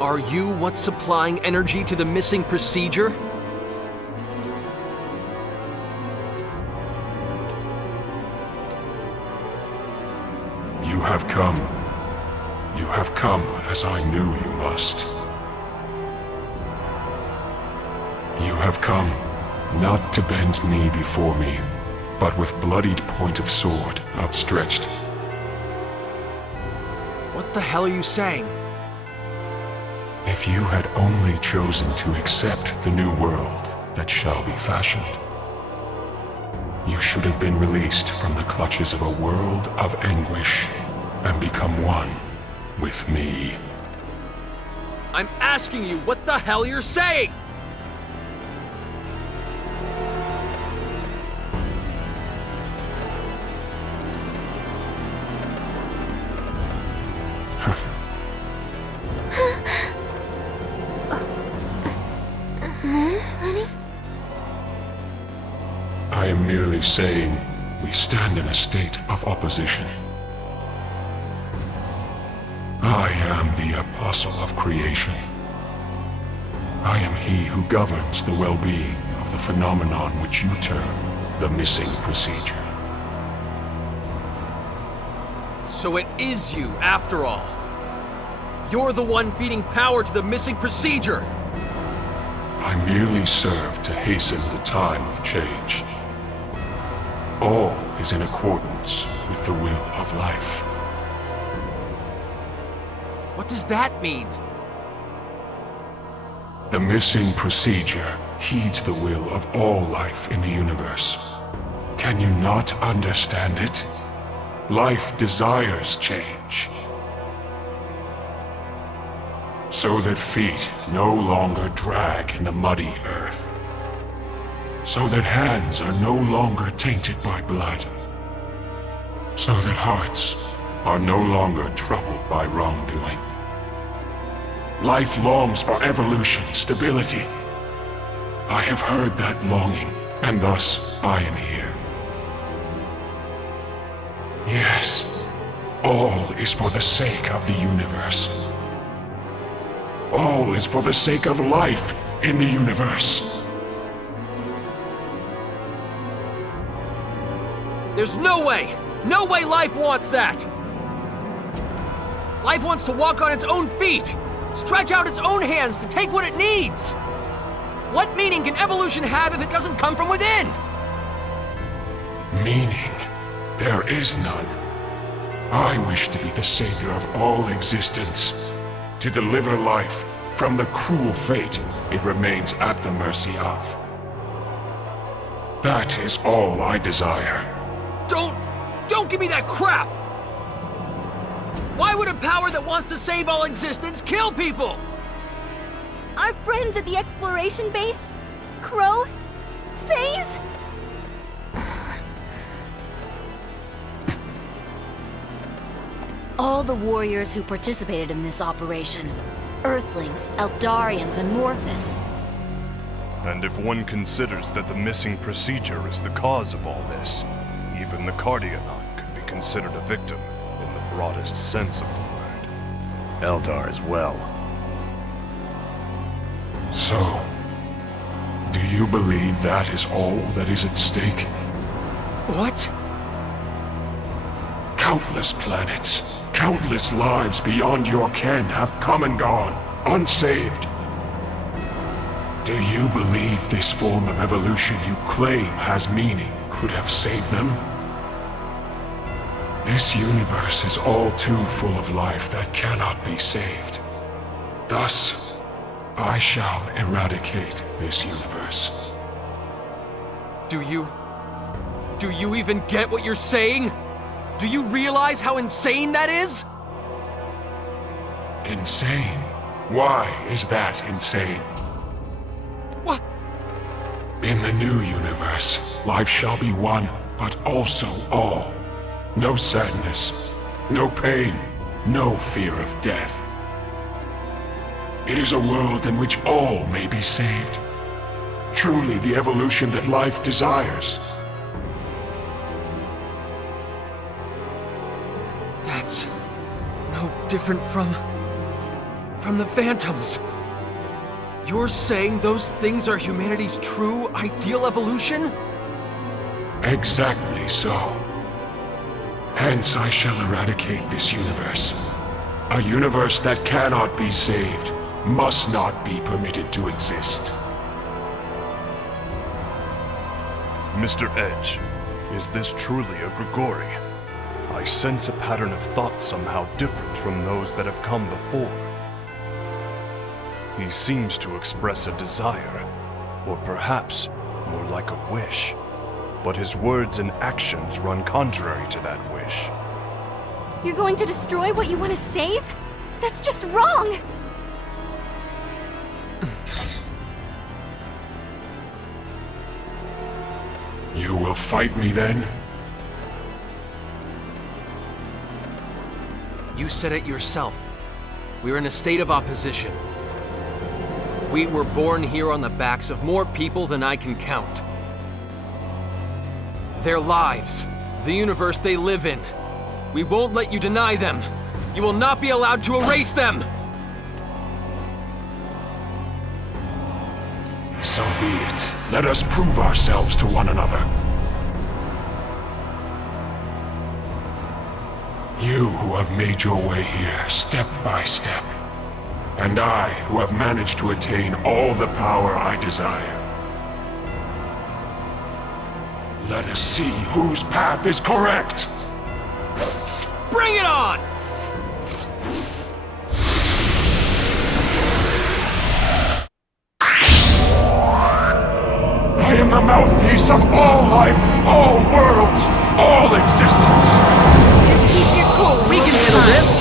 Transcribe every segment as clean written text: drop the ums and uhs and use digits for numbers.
Are you what's supplying energy to the missing procedure? You have come. You have come as I knew you must. You have come, not to bend knee before me, but with bloodied point of sword outstretched. What the hell are you saying? If you had only chosen to accept the new world that shall be fashioned, you should have been released from the clutches of a world of anguish and become one with me. I'm asking you what the hell you're saying! I am merely saying we stand in a state of opposition. I am the apostle of creation. I am he who governs the well-being of the phenomenon which you term the missing procedure. So it is you, after all. You're the one feeding power to the missing procedure. I merely serve to hasten the time of change. All is in accordance with the will of life. What does that mean? The missing procedure heeds the will of all life in the universe. Can you not understand it? Life desires change. So that feet no longer drag in the muddy earth. So that hands are no longer tainted by blood. So that hearts are no longer troubled by wrongdoing. Life longs for evolution, stability. I have heard that longing, and thus I am here. Yes, all is for the sake of the universe. All is for the sake of life in the universe. There's no way! No way life wants that! Life wants to walk on its own feet! Stretch out its own hands to take what it needs! What meaning can evolution have if it doesn't come from within? Meaning? There is none. I wish to be the savior of all existence. To deliver life from the cruel fate it remains at the mercy of. That is all I desire. Don't give me that crap! Why would a power that wants to save all existence kill people? Our friends at the exploration base? Crow? FaZe? All the warriors who participated in this operation. Earthlings, Eldarians, and Morphus. And if one considers that the missing procedure is the cause of all this, even the Cardianon could be considered a victim in the broadest sense of the word. Eldar as well. So, do you believe that is all that is at stake? What? Countless planets, countless lives beyond your ken have come and gone, unsaved. Do you believe this form of evolution you claim has meaning could have saved them? This universe is all too full of life that cannot be saved. Thus, I shall eradicate this universe. Do you even get what you're saying? Do you realize how insane that is? Insane? Why is that insane? What? In the new universe, life shall be one, but also all. No sadness, no pain, no fear of death. It is a world in which all may be saved. Truly the evolution that life desires. different from the Phantoms. You're saying those things are humanity's true, ideal evolution? Exactly so. Hence I shall eradicate this universe. A universe that cannot be saved, must not be permitted to exist. Mr. Edge, is this truly a Grigori? I sense a pattern of thought somehow different from those that have come before. He seems to express a desire, or perhaps more like a wish. But his words and actions run contrary to that wish. You're going to destroy what you want to save? That's just wrong! You will fight me then? You said it yourself. We're in a state of opposition. We were born here on the backs of more people than I can count. Their lives, the universe they live in. We won't let you deny them. You will not be allowed to erase them! So be it. Let us prove ourselves to one another. You who have made your way here, step by step. And I, who have managed to attain all the power I desire. Let us see whose path is correct! Bring it on! I am the mouthpiece of all life, all worlds, all existence! Just keep your cool. We can handle this!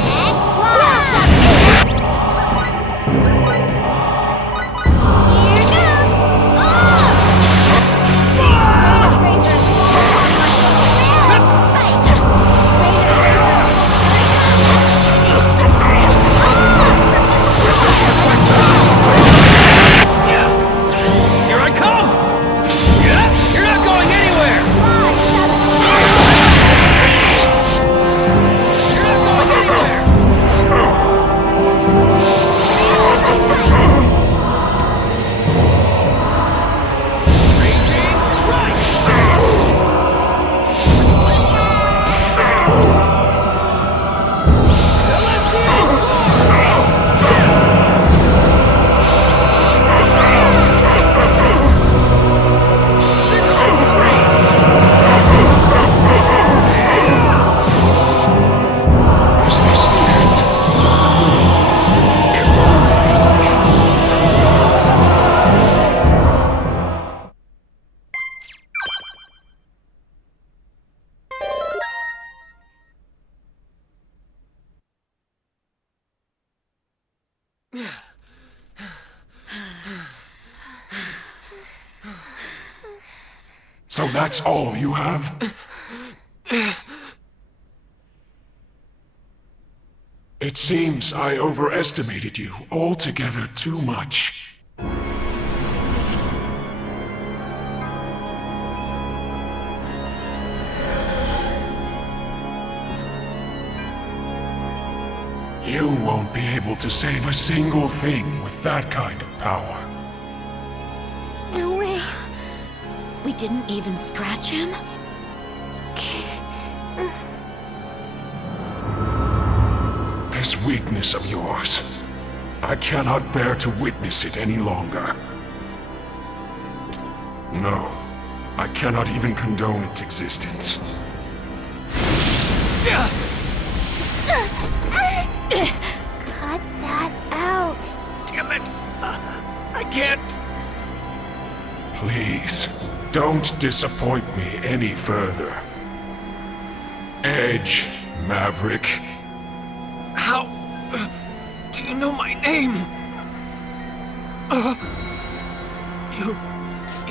So that's all you have? It seems I overestimated you altogether too much. You won't be able to save a single thing with that kind of power. No way. We didn't even scratch him? This weakness of yours, I cannot bear to witness it any longer. No, I cannot even condone its existence. Cut that out. Damn it! I can't! Please, don't disappoint me any further. Edge, Maverick. How do you know my name?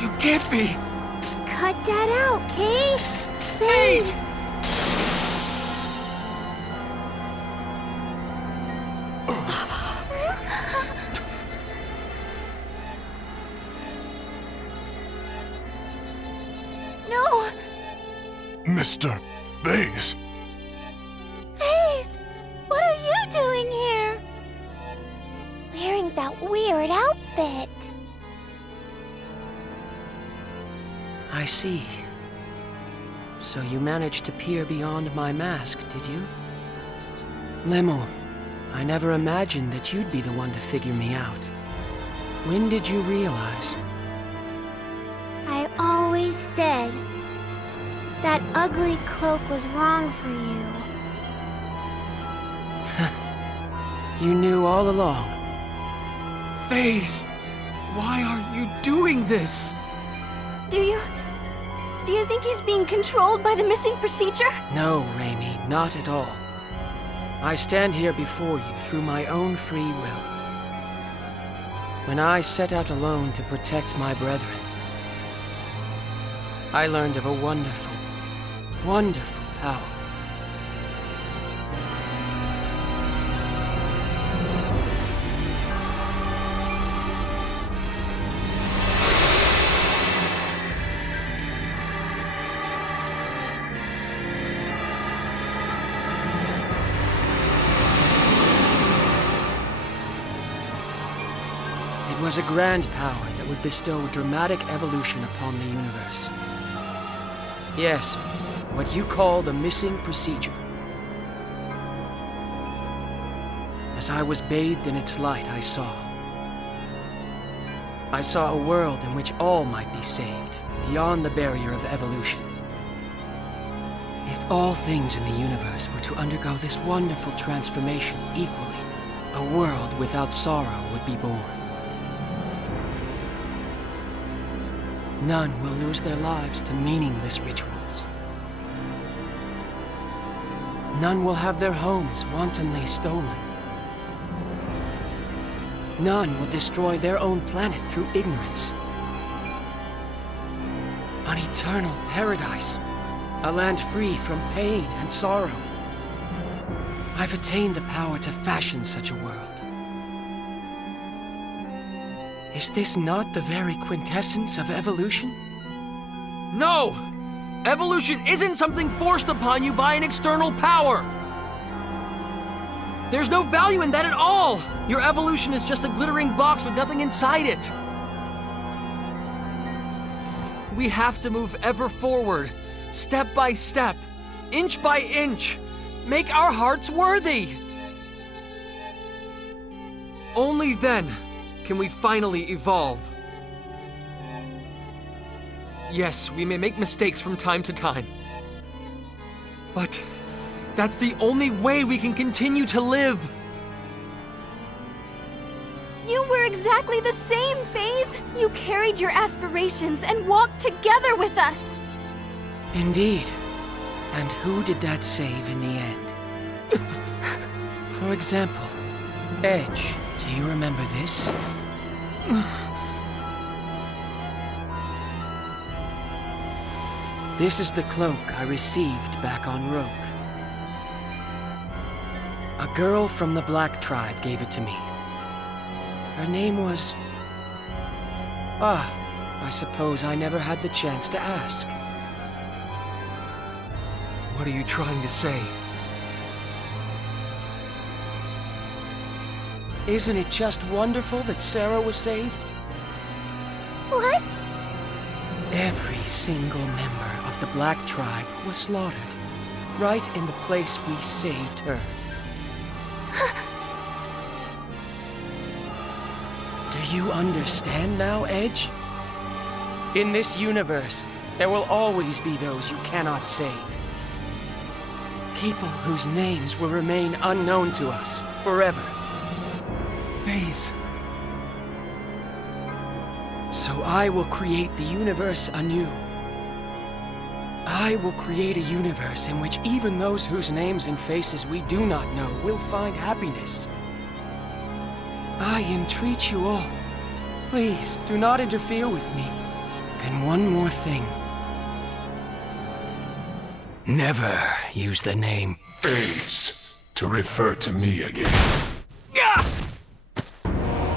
You can't be. Cut that out, Kay. Please! No. Mr. Phase! Please. What are you doing? I see. So you managed to peer beyond my mask, did you? Limmel, I never imagined that you'd be the one to figure me out. When did you realize? I always said that ugly cloak was wrong for you. You knew all along. FaZe, why are you doing this? Do you think he's being controlled by the missing procedure? No, Raimi, not at all. I stand here before you through my own free will. When I set out alone to protect my brethren, I learned of a wonderful, wonderful power. It was a grand power that would bestow dramatic evolution upon the universe. Yes, what you call the missing procedure. As I was bathed in its light, I saw a world in which all might be saved, beyond the barrier of evolution. If all things in the universe were to undergo this wonderful transformation equally, a world without sorrow would be born. None will lose their lives to meaningless rituals. None will have their homes wantonly stolen. None will destroy their own planet through ignorance. An eternal paradise, a land free from pain and sorrow. I've attained the power to fashion such a world. Is this not the very quintessence of evolution? No! Evolution isn't something forced upon you by an external power! There's no value in that at all! Your evolution is just a glittering box with nothing inside it! We have to move ever forward, step by step, inch by inch, make our hearts worthy! Only then can we finally evolve. Yes, we may make mistakes from time to time. But that's the only way we can continue to live. You were exactly the same, FaZe! You carried your aspirations and walked together with us! Indeed. And who did that save in the end? For example, Edge. Do you remember this? This is the cloak I received back on Roke. A girl from the Black Tribe gave it to me. Her name was... I suppose I never had the chance to ask. What are you trying to say? Isn't it just wonderful that Sarah was saved? What? Every single member of the Black Tribe was slaughtered, right in the place we saved her. Do you understand now, Edge? In this universe, there will always be those you cannot save. People whose names will remain unknown to us forever. FaZe. So I will create the universe anew. I will create a universe in which even those whose names and faces we do not know will find happiness. I entreat you all. Please, do not interfere with me. And one more thing. Never use the name FaZe, to refer to me again.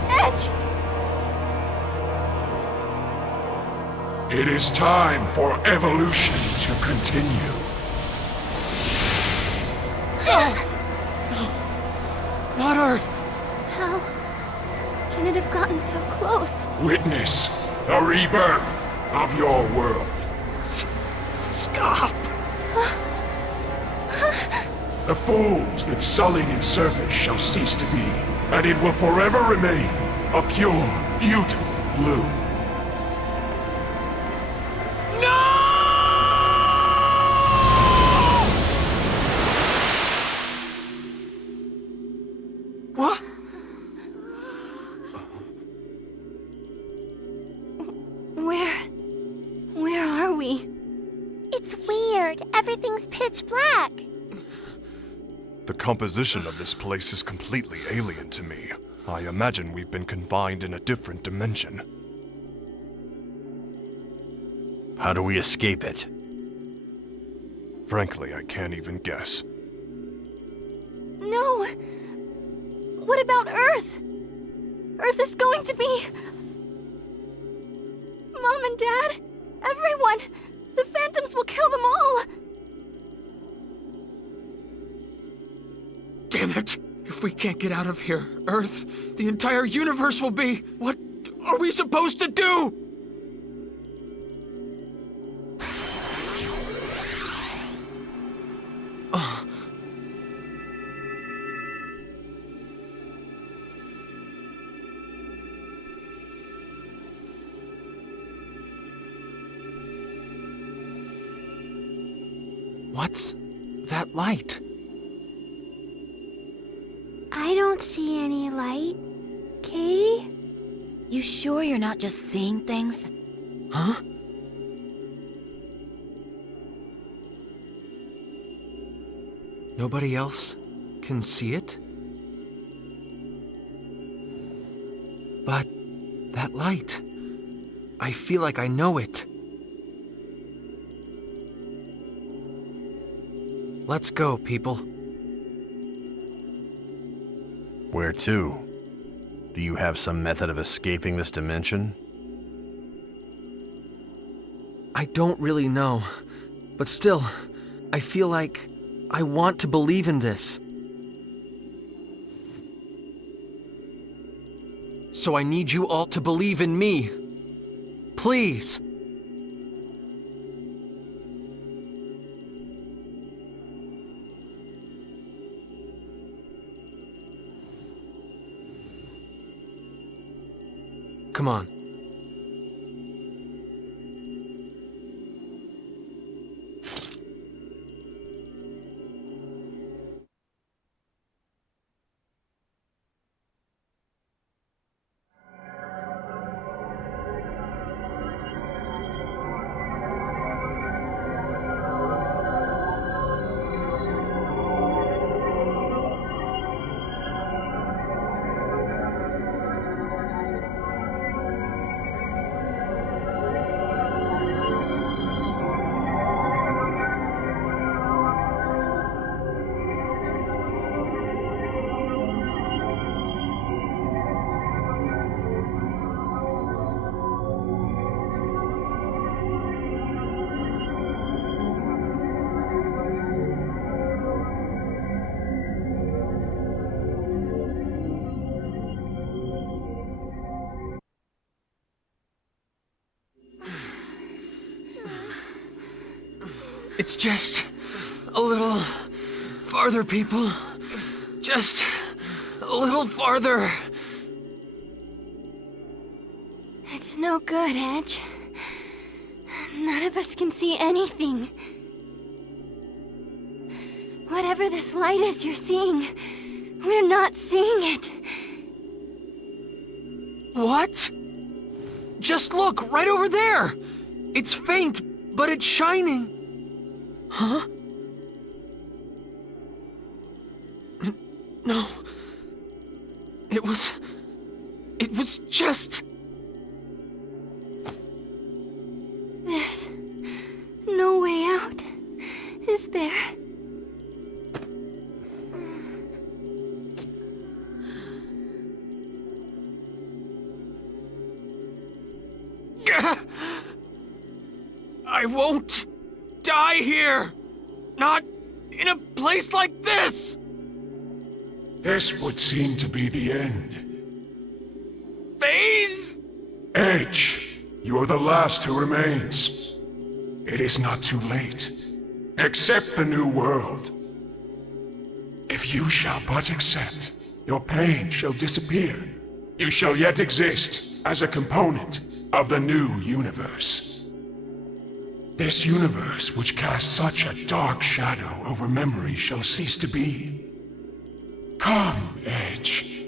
Edge! It is time for evolution to continue. Not Earth! How can it have gotten so close? Witness the rebirth of your world. Stop! The fools that sullied its surface shall cease to be, and it will forever remain a pure, beautiful blue. What? Where are we? It's weird. Everything's pitch black. The composition of this place is completely alien to me. I imagine we've been confined in a different dimension. How do we escape it? Frankly, I can't even guess. No. What about Earth? Earth is going to be... Mom and Dad, everyone. The Phantoms will kill them all. Damn it! If we can't get out of here, Earth, the entire universe will be... What are we supposed to do? What's that light? I don't see any light. Kay? You sure you're not just seeing things? Huh? Nobody else can see it? But that light, I feel like I know it. Let's go, people. Where to? Do you have some method of escaping this dimension? I don't really know, but still, I feel like I want to believe in this. So I need you all to believe in me. Please. Come on. It's just a little farther, people. Just a little farther. It's no good, Edge. None of us can see anything. Whatever this light is you're seeing, we're not seeing it. What? Just look, right over there! It's faint, but it's shining. Huh? No. It was just... There's no way out, is there? I won't die here! Not in a place like this! This would seem to be the end. Phase? Edge, you're the last who remains. it is not too late. Accept the new world. If you shall but accept, your pain shall disappear. You shall yet exist as a component of the new universe. This universe which casts such a dark shadow over memory shall cease to be. Come, Edge.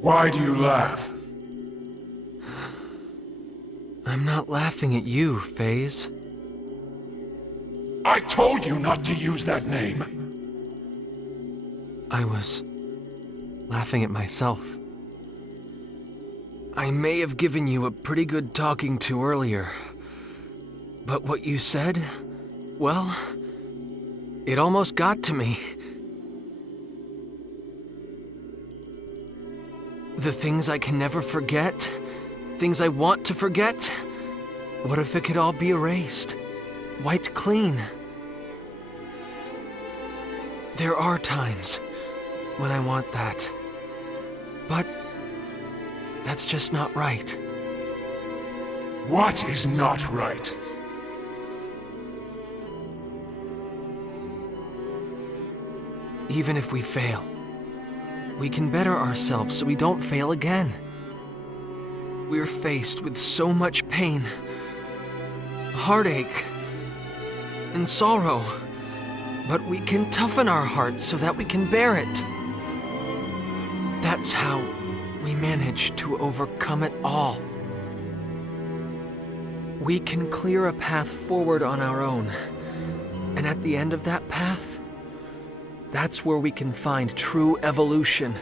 Why do you laugh? I'm not laughing at you, FaZe. I told you not to use that name. I was laughing at myself. I may have given you a pretty good talking to earlier, but what you said, well, it almost got to me. The things I can never forget, things I want to forget, what if it could all be erased, wiped clean? There are times when I want that, but that's just not right. What is not right? Even if we fail, we can better ourselves so we don't fail again. We're faced with so much pain, heartache, and sorrow, but we can toughen our hearts so that we can bear it. That's how we manage to overcome it all. We can clear a path forward on our own, and at the end of that path, that's where we can find true evolution.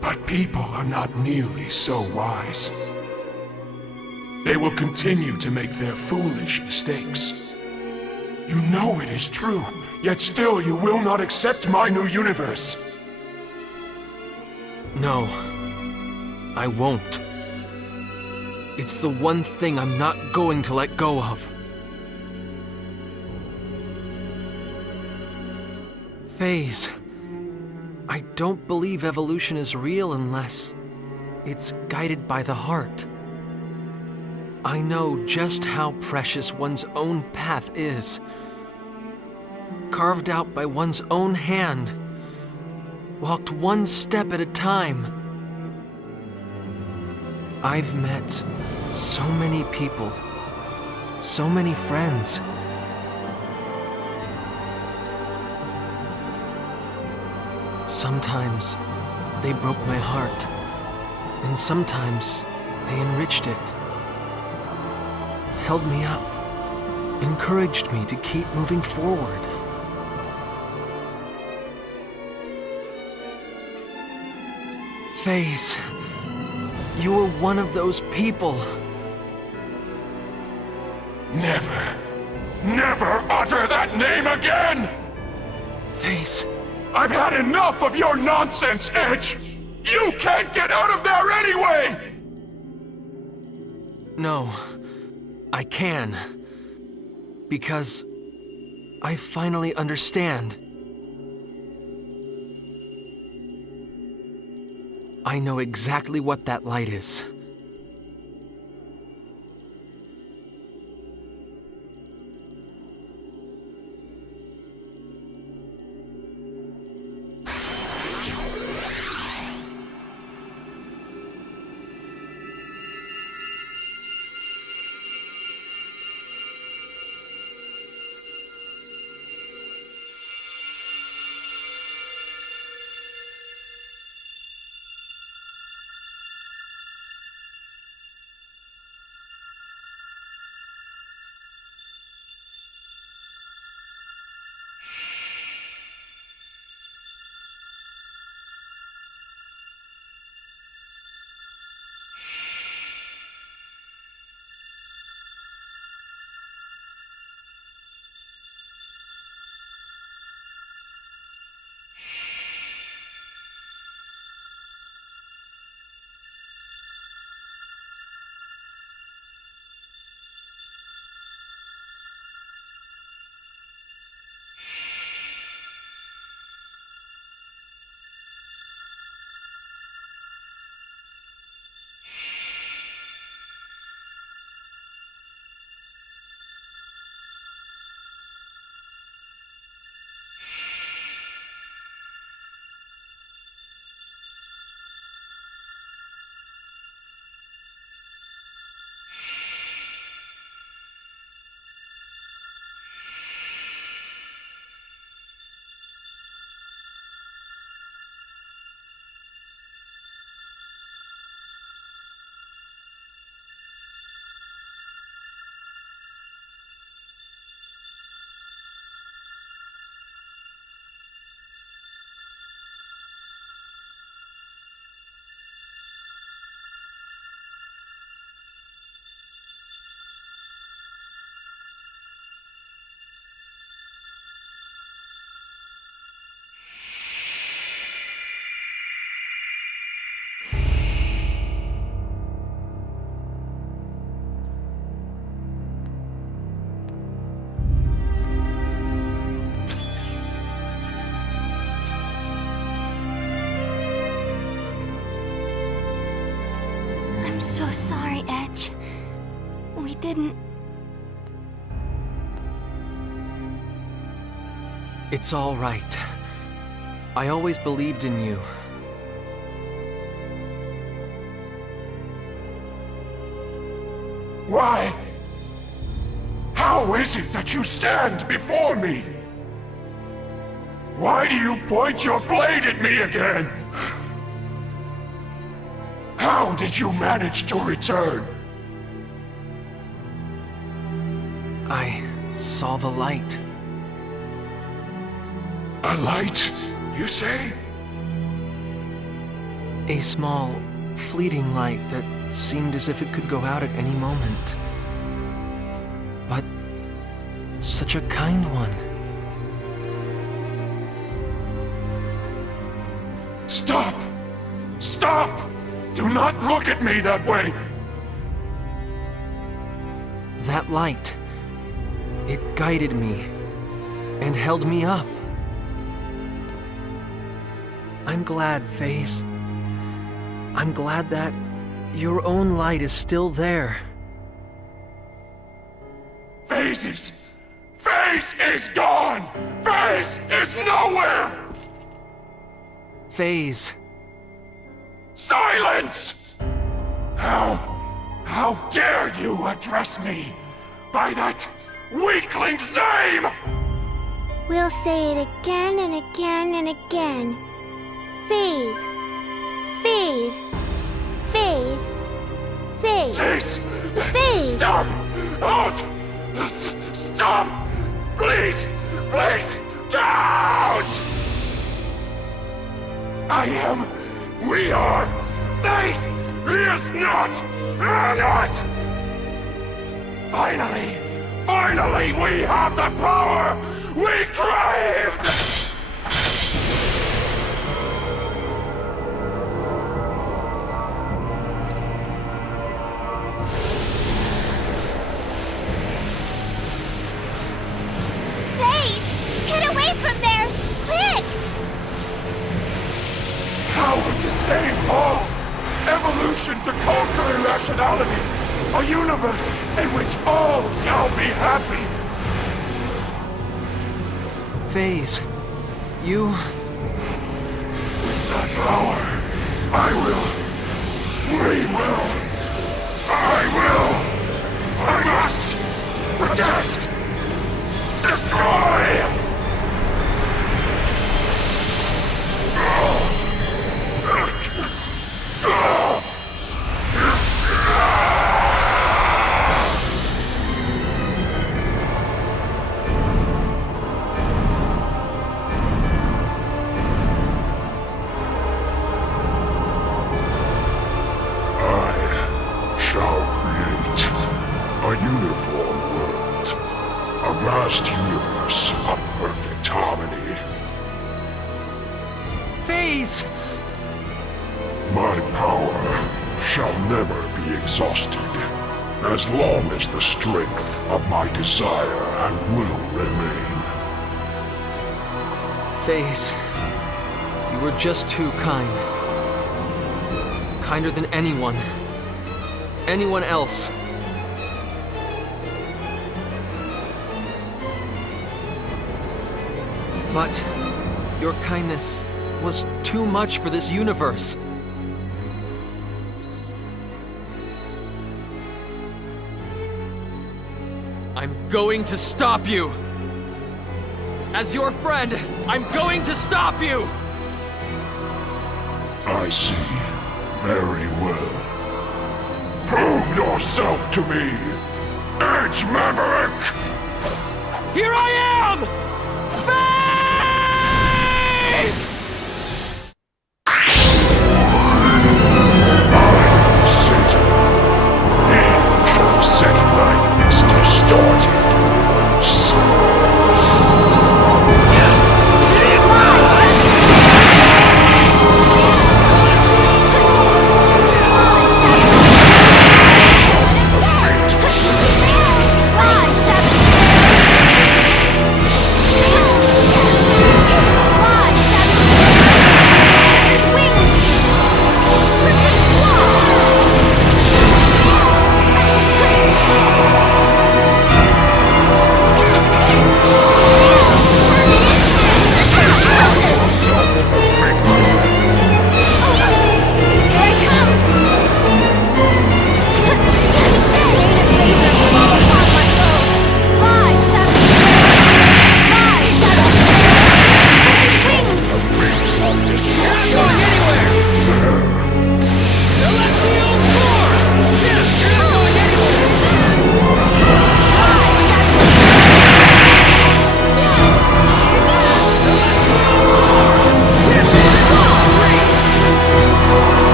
But people are not nearly so wise. They will continue to make their foolish mistakes. You know it is true, yet still you will not accept my new universe. No, I won't. It's the one thing I'm not going to let go of. FaZe, I don't believe evolution is real unless it's guided by the heart. I know just how precious one's own path is, carved out by one's own hand, walked one step at a time. I've met so many people, so many friends. Sometimes they broke my heart, and sometimes they enriched it. Held me up, encouraged me to keep moving forward. FaZe, you were one of those people. Never, never utter that name again! FaZe. I've had enough of your nonsense, Edge! You can't get out of there anyway! No, I can. Because I finally understand. I know exactly what that light is. I'm so sorry, Edge. We didn't... It's all right. I always believed in you. Why? How is it that you stand before me? Why do you point your blade at me again? How did you manage to return? I saw the light. A light, you say? A small, fleeting light that seemed as if it could go out at any moment. But such a kind one. Stop! Stop! Do not look at me that way! That light, it guided me and held me up. I'm glad, FaZe. I'm glad that your own light is still there. FaZe is gone! FaZe is nowhere! FaZe. Silence! How dare you address me by that weakling's name? We'll say it again and again and again. FaZe. FaZe. FaZe. FaZe. Please! FaZe. Stop! Don't! Stop! Please! Please! Don't! We are FaZe! He is not! Finally, we have the power we craved! FaZe! Get away from there! Quick! Power to save all! Evolution to conquer irrationality! A universe in which all shall be happy! FaZe, you... With that power, I must protect, destroy! Vast universe of perfect harmony. FaZe! My power shall never be exhausted, as long as the strength of my desire and will remain. FaZe, you were just too kind. Kinder than anyone else. But your kindness was too much for this universe. I'm going to stop you! As your friend, I'm going to stop you! I see. Very well. Prove yourself to me, Edge Maverick! Here I am! FaZe! Satan. He shall set right this distorted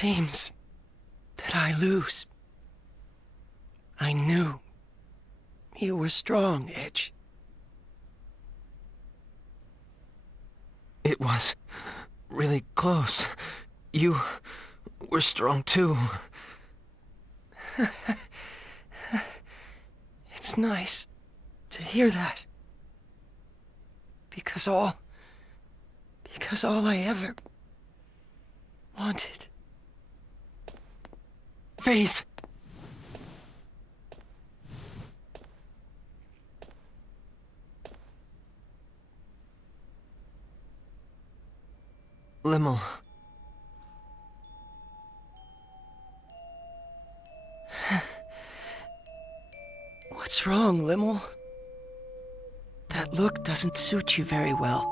seems that I lose. I knew you were strong, Edge. It was really close. You were strong too. It's nice to hear that. Because all I ever wanted. Phase! Limmel. What's wrong, Limmel? That look doesn't suit you very well.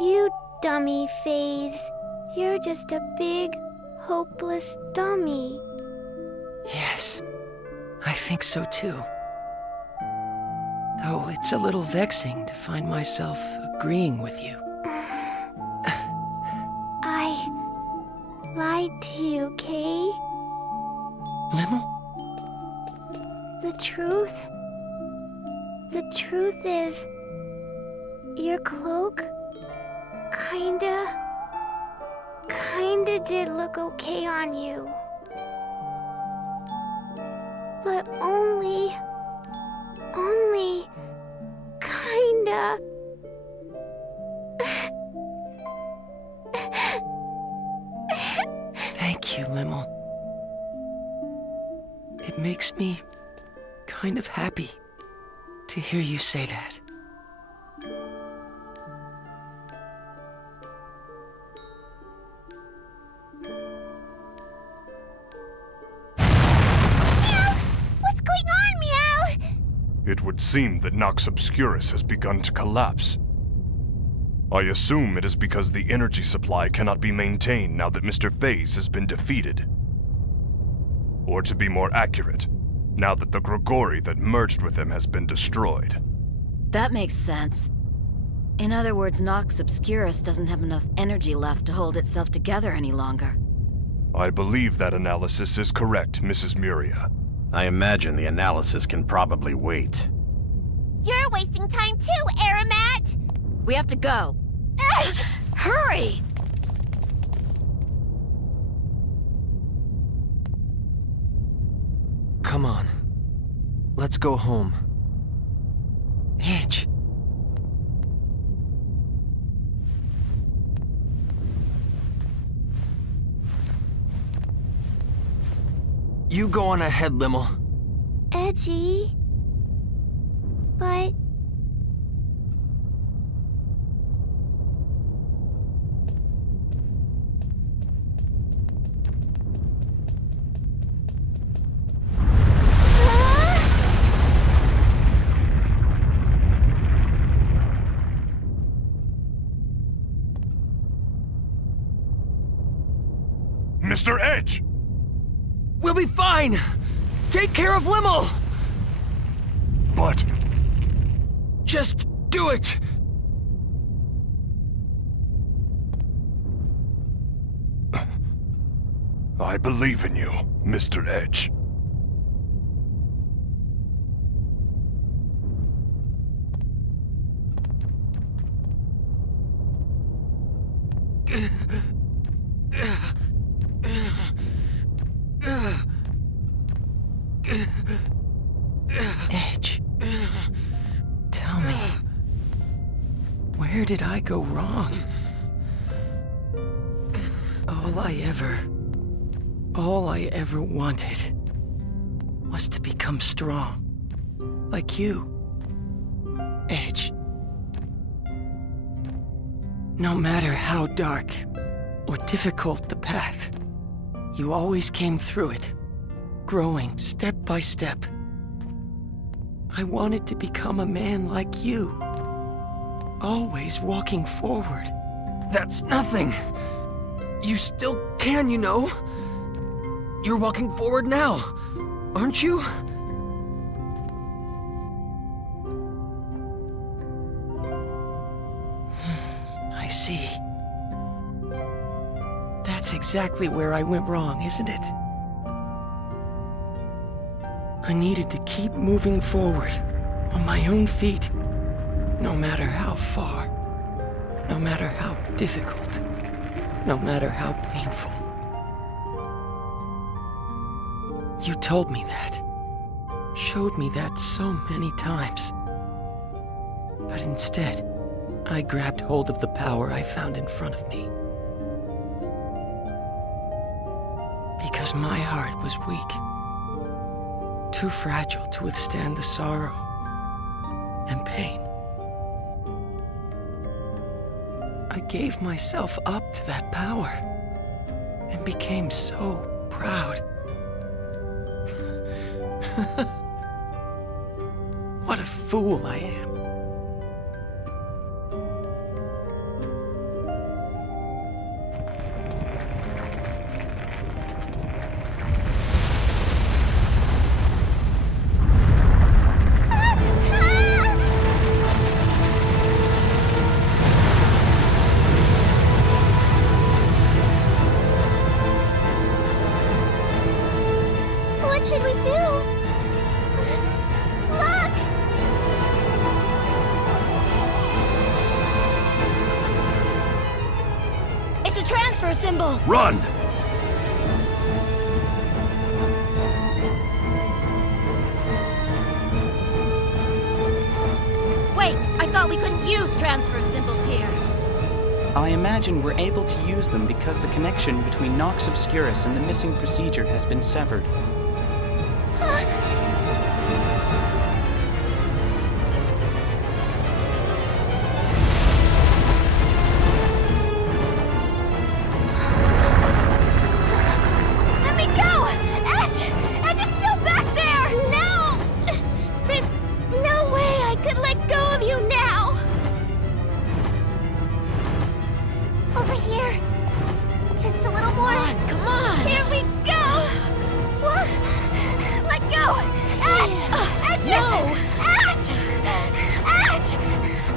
You dummy, Phase. You're just a big, hopeless dummy. Yes, I think so too. Though it's a little vexing to find myself agreeing with you. I lied to you, Kay. Limmel? The truth is, your cloak kinda did look okay on you. But only kinda. Thank you, Limmel. It makes me kind of happy to hear you say that. What's going on, Meow? It would seem that Nox Obscurus has begun to collapse. I assume it is because the energy supply cannot be maintained now that Mr. Phase has been defeated. Or to be more accurate, now that the Grigori that merged with him has been destroyed. That makes sense. In other words, Nox Obscurus doesn't have enough energy left to hold itself together any longer. I believe that analysis is correct, Mrs. Muria. I imagine the analysis can probably wait. You're wasting time too, Aramat! We have to go. Hurry! Come on. Let's go home. Edge. You go on ahead, Limmel. Edgy. But... Mr. Edge! We'll be fine! Take care of Limmel! But... Just do it! I believe in you, Mr. Edge. Edge. Tell me. Where did I go wrong? All I ever wanted was to become strong. Like you. Edge. No matter how dark or difficult the path, you always came through it, growing step by step. I wanted to become a man like you, always walking forward. That's nothing! You still can, you know. You're walking forward now, aren't you? I see. That's That's exactly where I went wrong, isn't it? I needed to keep moving forward, on my own feet, no matter how far, no matter how difficult, no matter how painful. You told me that, showed me that so many times. But instead, I grabbed hold of the power I found in front of me. Because my heart was weak, too fragile to withstand the sorrow and pain. I gave myself up to that power and became so proud. What a fool I am. What should we do? Look! It's a transfer symbol! Run! Wait, I thought we couldn't use transfer symbols here. I imagine we're able to use them because the connection between Nox Obscurus and the missing procedure has been severed. Let me go! Edge! Edge is still back there! No! There's no way I could let go of you now! Over here. Just a little more. Come on! Here we go! What? Let go! Edge! Edge, listen! Edge! Edge!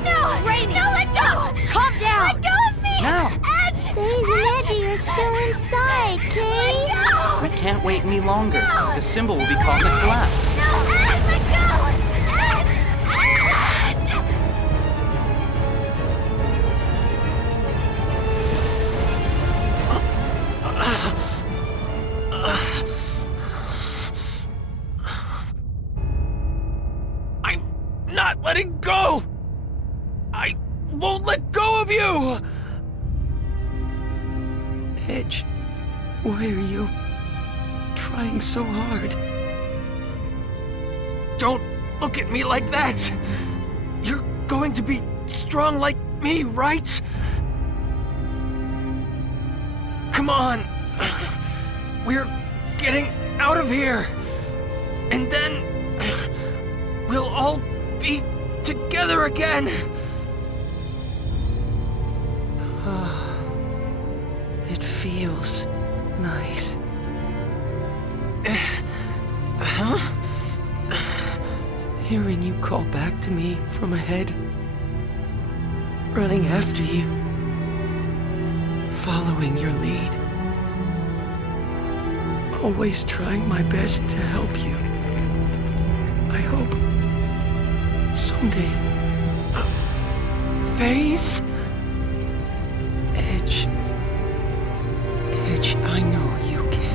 No! Rainy! No, let go! Calm down! Let go of me! Now! Edge! Faze and Edgy are still inside, Kay. Let go! We can't wait any longer. The symbol will be caught in a collapse. No, Edge! Let go! Edge! Edge! I'm not letting go! I won't let go of you! Edge, why are you trying so hard? Don't look at me like that! You're going to be strong like me, right? Come on! We're getting out of here! And then we'll all be together again! It feels nice. Huh? Hearing you call back to me from ahead. Running after you. Following your lead. Always trying my best to help you. I hope someday. Faze? Edge. Edge, I know you can.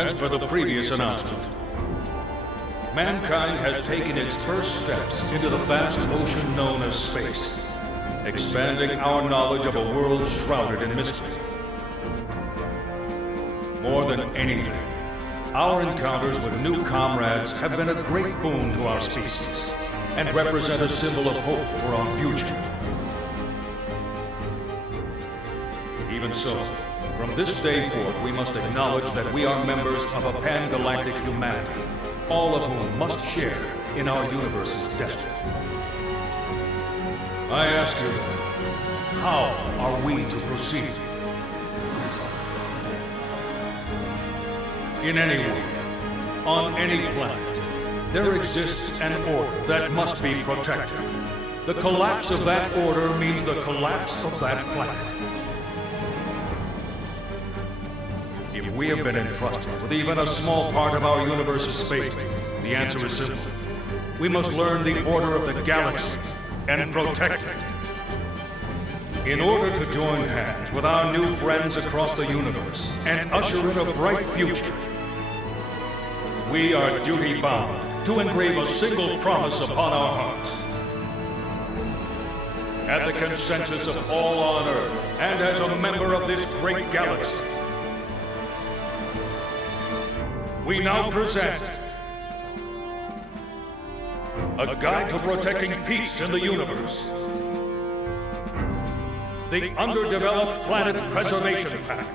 As for the previous announcement, mankind has taken its first steps into the vast ocean known as space, expanding our knowledge of a world shrouded in mystery. More than anything, our encounters with new comrades have been a great boon to our species and represent a symbol of hope for our future. Even so, from this day forth, we must acknowledge that we are members of a pan-galactic humanity, all of whom must share in our universe's destiny. I ask you then, how are we to proceed? In any world, on any planet, there exists an order that must be protected. The collapse of that order means the collapse of that planet. If we have been entrusted with even a small part of our universe's fate, the answer is simple. We must learn the order of the galaxy and protect it. In order to join hands with our new friends across the universe and usher in a bright future, we are duty-bound to engrave a single promise upon our hearts. At the consensus of all on Earth, and as a member of this great galaxy, we now present a guide to protecting peace in the universe. The Underdeveloped Planet Preservation Pact.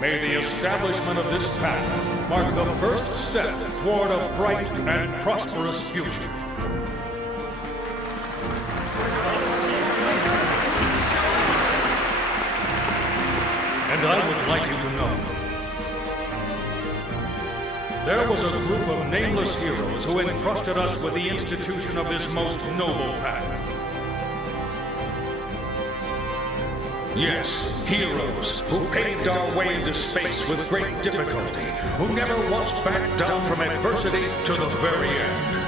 May the establishment of this pact mark the first step toward a bright and prosperous future. And I would like you to know, there was a group of nameless heroes who entrusted us with the institution of this most noble pact. Yes, heroes who paved our way into space with great difficulty, who never once backed down from adversity to the very end.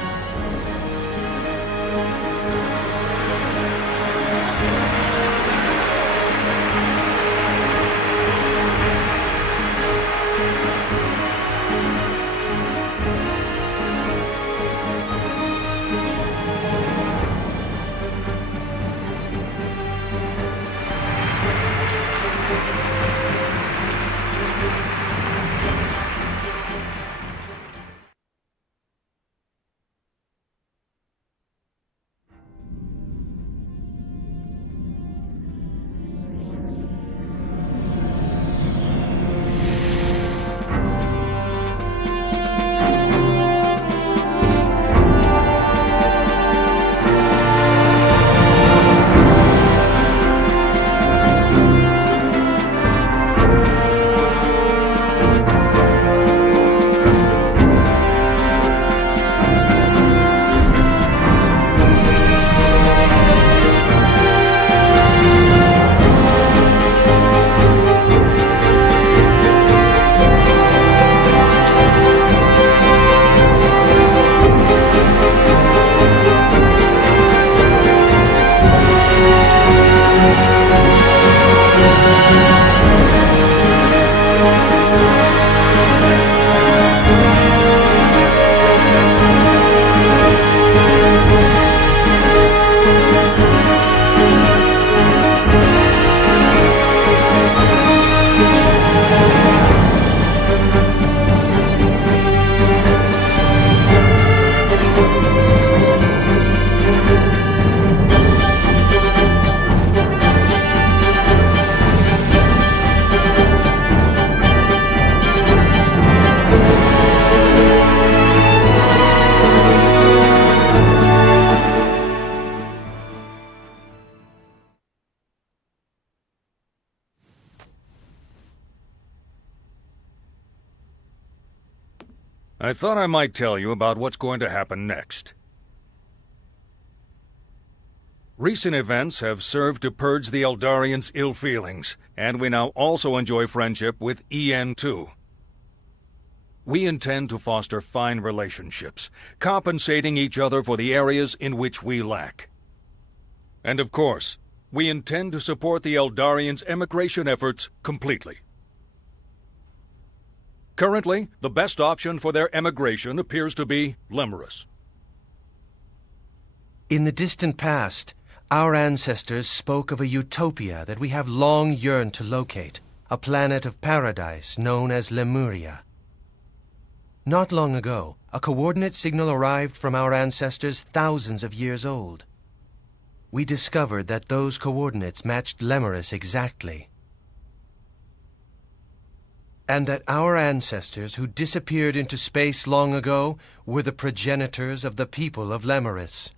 I thought I might tell you about what's going to happen next. Recent events have served to purge the Eldarians' ill feelings, and we now also enjoy friendship with EN2. We intend to foster fine relationships, compensating each other for the areas in which we lack. And of course, we intend to support the Eldarians' emigration efforts completely. Currently, the best option for their emigration appears to be Lemurus. In the distant past, our ancestors spoke of a utopia that we have long yearned to locate, a planet of paradise known as Lemuria. Not long ago, a coordinate signal arrived from our ancestors thousands of years old. We discovered that those coordinates matched Lemurus exactly. And that our ancestors who disappeared into space long ago were the progenitors of the people of Lemurus.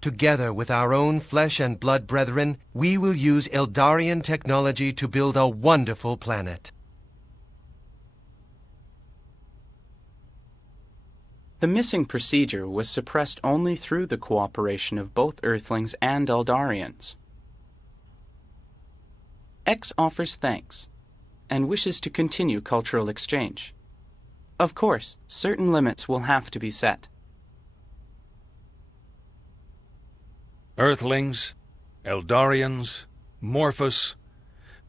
Together with our own flesh and blood brethren, we will use Eldarian technology to build a wonderful planet. The missing procedure was suppressed only through the cooperation of both Earthlings and Eldarians. X offers thanks, and wishes to continue cultural exchange. Of course, certain limits will have to be set. Earthlings, Eldarians, Morphus,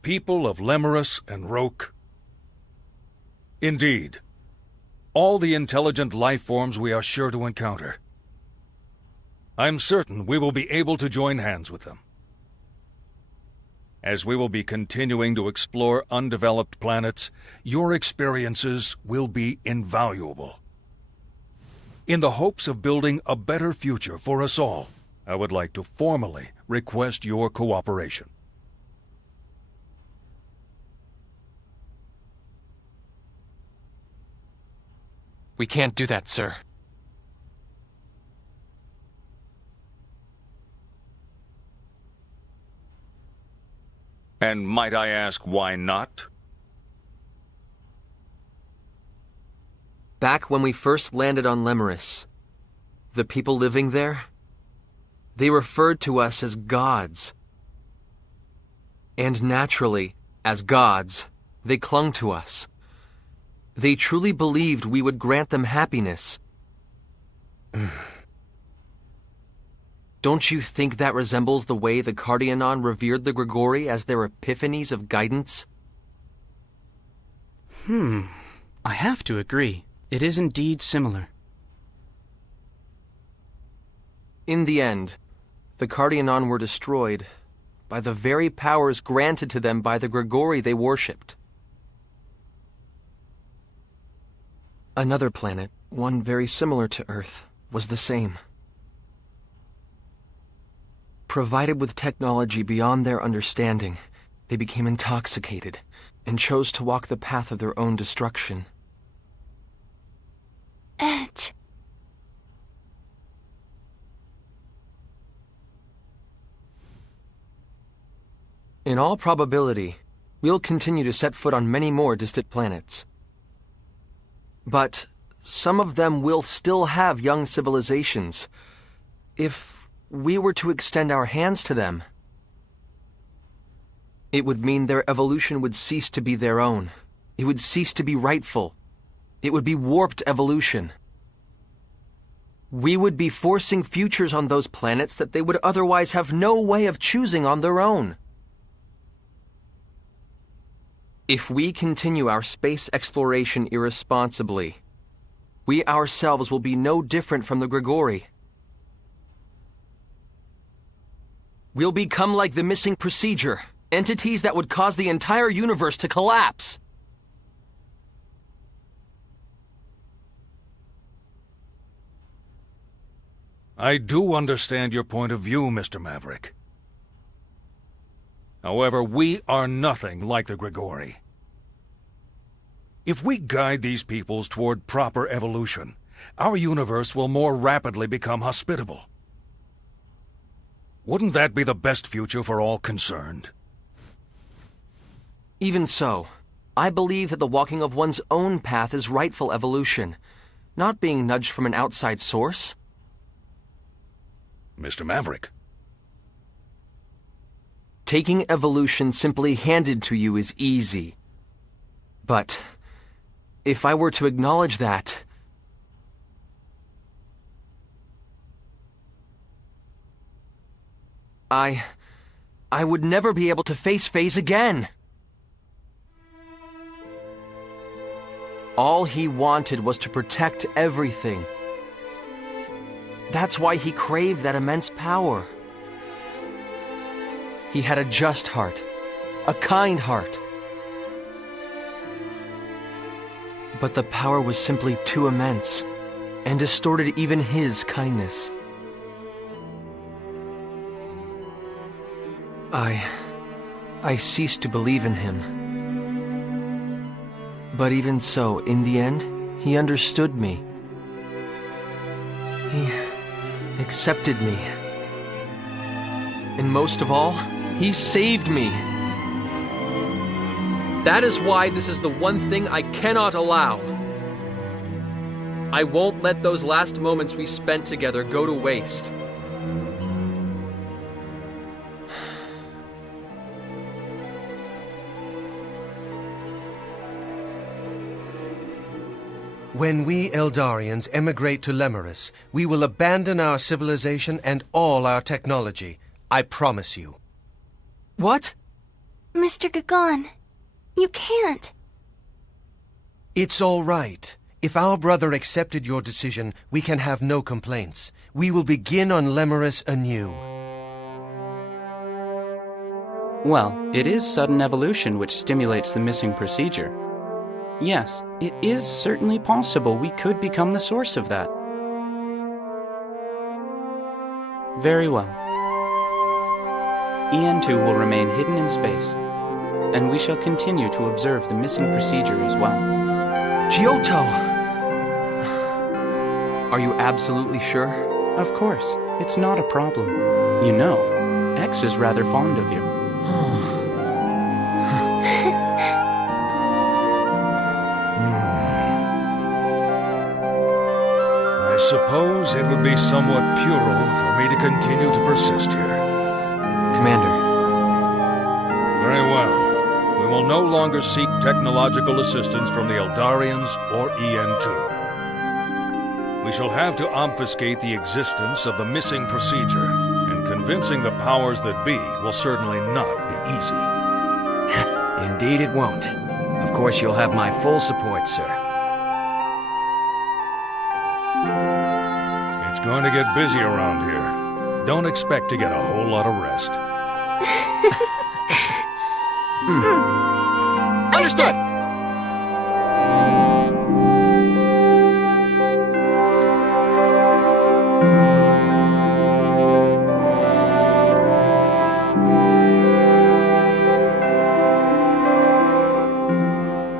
people of Lemurus and Roke. Indeed, all the intelligent life forms we are sure to encounter. I'm certain we will be able to join hands with them. As we will be continuing to explore undeveloped planets, your experiences will be invaluable. In the hopes of building a better future for us all, I would like to formally request your cooperation. We can't do that, sir. And might I ask why not? Back when we first landed on Lemurus, the people living there, they referred to us as gods. And naturally, as gods, they clung to us. They truly believed we would grant them happiness. Don't you think that resembles the way the Cardianon revered the Grigori as their epiphanies of guidance? I have to agree. It is indeed similar. In the end, the Cardianon were destroyed by the very powers granted to them by the Grigori they worshipped. Another planet, one very similar to Earth, was the same. Provided with technology beyond their understanding, they became intoxicated and chose to walk the path of their own destruction. Edge. In all probability, we'll continue to set foot on many more distant planets. But some of them will still have young civilizations. If we were to extend our hands to them, it would mean their evolution would cease to be their own. It would cease to be rightful. It would be warped evolution. We would be forcing futures on those planets that they would otherwise have no way of choosing on their own. If we continue our space exploration irresponsibly, we ourselves will be no different from the Grigori. We'll become like the missing procedure, entities that would cause the entire universe to collapse. I do understand your point of view, Mr. Maverick. However, we are nothing like the Grigori. If we guide these peoples toward proper evolution, our universe will more rapidly become hospitable. Wouldn't that be the best future for all concerned? Even so, I believe that the walking of one's own path is rightful evolution, not being nudged from an outside source. Mr. Maverick. Taking evolution simply handed to you is easy. But if I were to acknowledge that, I would never be able to face Phase again. All he wanted was to protect everything. That's why he craved that immense power. He had a just heart, a kind heart. But the power was simply too immense, and distorted even his kindness. I ceased to believe in him. But even so, in the end, he understood me. He accepted me. And most of all, he saved me. That is why this is the one thing I cannot allow. I won't let those last moments we spent together go to waste. When we Eldarians emigrate to Lemurus, we will abandon our civilization and all our technology. I promise you. What? Mr. Gagon, you can't. It's all right. If our brother accepted your decision, we can have no complaints. We will begin on Lemurus anew. Well, it is sudden evolution which stimulates the missing procedure. Yes, it is certainly possible we could become the source of that. Very well. EN2 will remain hidden in space, and we shall continue to observe the missing procedure as well. Giotto! Are you absolutely sure? Of course, it's not a problem. You know, X is rather fond of you. I suppose it would be somewhat puerile for me to continue to persist here. Commander. Very well. We will no longer seek technological assistance from the Eldarians or EN2. We shall have to obfuscate the existence of the missing procedure, and convincing the powers that be will certainly not be easy. Indeed it won't. Of course you'll have my full support, sir. It's going to get busy around here. Don't expect to get a whole lot of rest. Understood!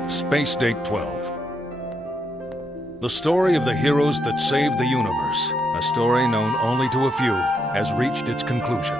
Space Date 12. The story of the heroes that saved the universe, a story known only to a few, has reached its conclusion.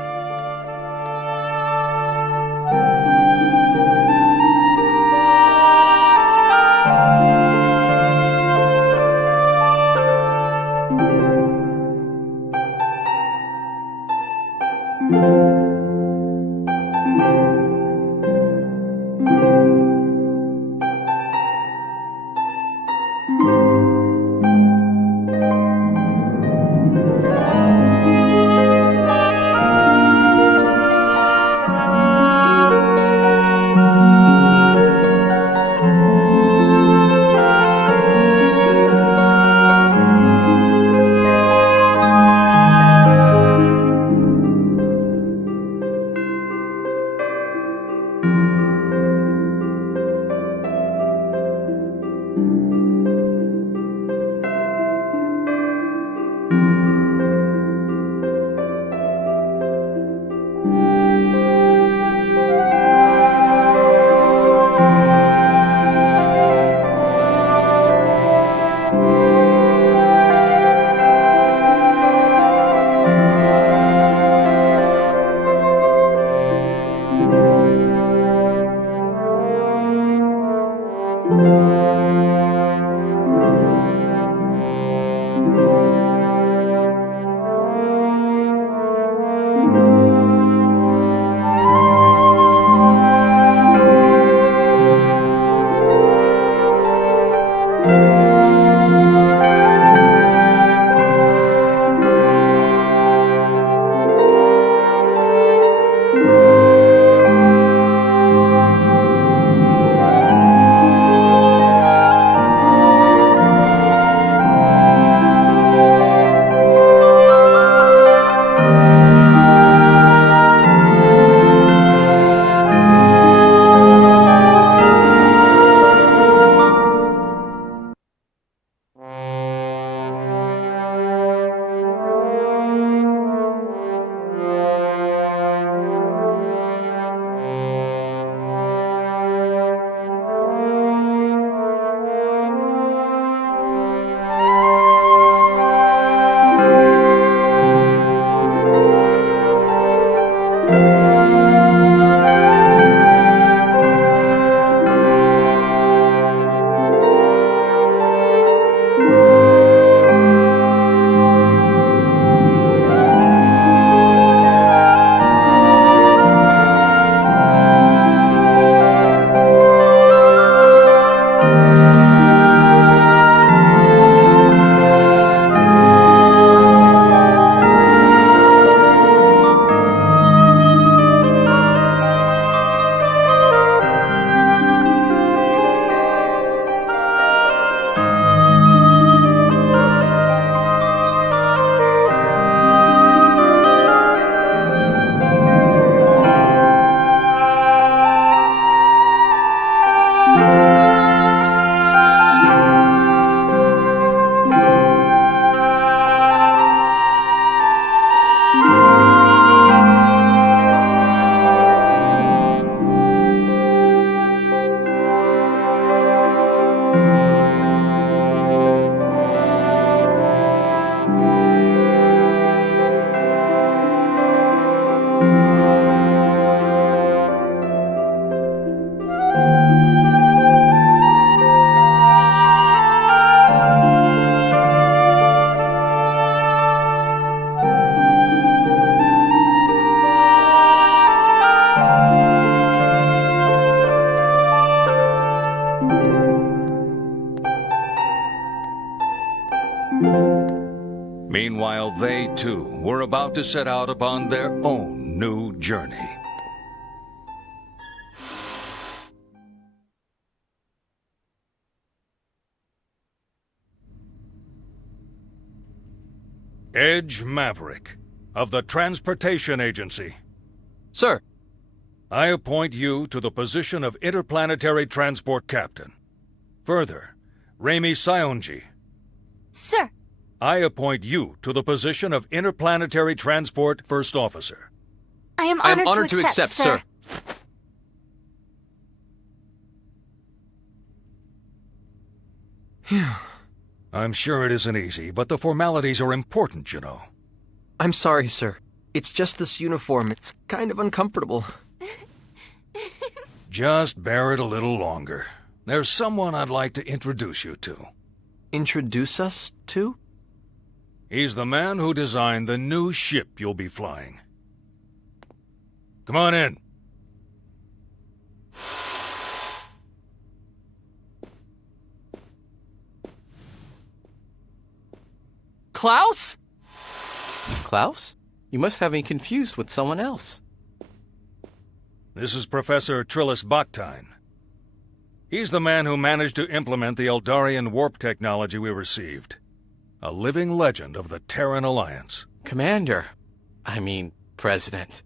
Meanwhile, they too were about to set out upon their own new journey. Edge Maverick, of the Transportation Agency. Sir. I appoint you to the position of Interplanetary Transport Captain. Further, Remy Sionji. Sir. I appoint you to the position of Interplanetary Transport First Officer. I am honored to accept, sir. Phew. I'm sure it isn't easy, but the formalities are important, you know. I'm sorry, sir. It's just this uniform. It's kind of uncomfortable. Just bear it a little longer. There's someone I'd like to introduce you to. Introduce us to? He's the man who designed the new ship you'll be flying. Come on in. Klaus? Klaus? You must have me confused with someone else. This is Professor Trillis Baktine. He's the man who managed to implement the Eldarian warp technology we received. A living legend of the Terran Alliance. Commander. President.